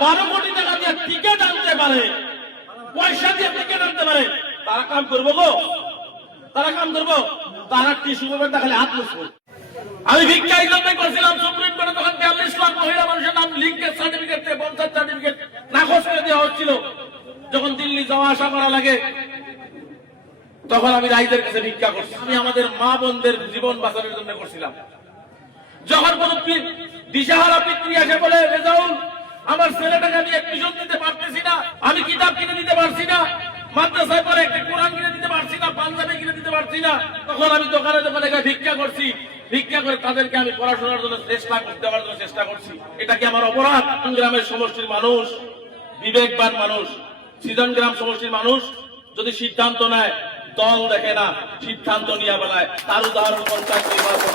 12 কোটি টাকা দিয়ে টিকিট আনতে পারে, পয়সা দিয়ে টিকিট আনতে পারে, তারা কাম করবো গো? তারা কাম করবো? তারা টিস্যু পেপারটা খালি হাত মুছবো। আমি ভিক্ষা এই জন্যই করছিলাম, সুপ্রিম কোর্টে তখন 42 লাখ মহিলা মানুষের নাম লিঙ্কের সার্টিফিকেট থেকে পঞ্চায়েত সার্টিফিকেট নাকচ করে দেওয়া হচ্ছিল। যখন দিল্লি যাওয়া আসা করা লাগে, তখন আমি রাইদের কাছে ভিক্ষা করছি। আমি আমাদের মা বোনদের জীবন বাঁচানোর জন্য করছিলাম। যখন কোন দিশাহারা পিতৃ এসে বলে, রেজাউল আমার ছেলেটাকে আমি এডমিশন দিতে পারতেছি না, আমি কিতাব কিনে দিতে পারছি না, মাদ্রাসায় পরে একটা কোরআন কিনে দিতে পারছি না, পাঞ্জাবি কিনে দিতে পারছি না, তখন আমি দোকানে দোকানে ভিক্ষা করছি। ভিক্ষা করে তাদেরকে আমি পড়াশোনার জন্য দেওয়ার জন্য চেষ্টা করছি। এটা কি আমার অপরাধ? গ্রামের সমষ্টির মানুষ, বিবেকবান মানুষ, সৃজনগ্রাম সমষ্টির মানুষ যদি সিদ্ধান্ত নেয়, দল দেখে না, সিদ্ধান্ত নিয়ে বেলায়, তার উদাহরণ পঞ্চায়েত নির্বাচন।